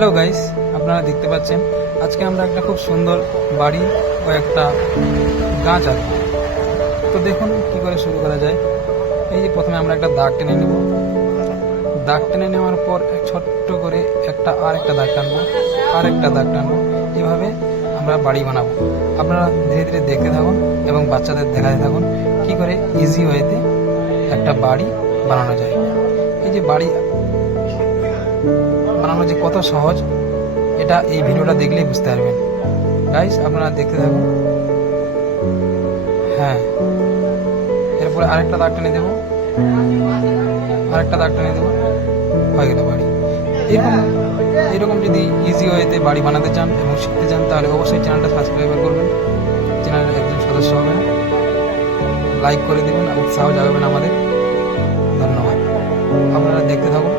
Hello guys, আপনারা দেখতে পাচ্ছেন আজকে আমরা একটা খুব সুন্দর বাড়ি ও একটা গাছ আঁকবো। তো দেখুন কি করে শুরু করা যায়। এই যে প্রথমে আমরা একটা দাগ টেনে নেব। দাগ টেনে নেওয়ার পর ছোট্ট করে আরেকটা দাগ টানবো, আরেকটা দাগ টানবো। এভাবে আমরা বাড়ি বানাবো। আপনারা ধীরে ধীরে দেখতে থাকুন এবং বাচ্চাদের দেখাতে থাকুন কি করে ইজি ওয়েতে একটা বাড়ি বানানো যায়। এই যে বাড়ি বানানো যে কত সহজ, এটা এই ভিডিওটা দেখলেই বুঝতে পারবেন। গাইস, আপনারা দেখতে থাকুন। হ্যাঁ, এরপরে আরেকটা দাগ টেনে দেবো, আরেকটা দাগ টেনে দেবো, হয়ে গেল বাড়ি। এরকম এরকম যদি ইজি ওয়েতে বাড়ি বানাতে চান এবং শিখতে চান তাহলে অবশ্যই চ্যানেলটা সাবস্ক্রাইব করবেন, চ্যানেলের একজন সদস্য হবেন, লাইক করে দেবেন, উৎসাহ জাগাবেন আমাদের। ধন্যবাদ, আপনারা দেখতে থাকুন।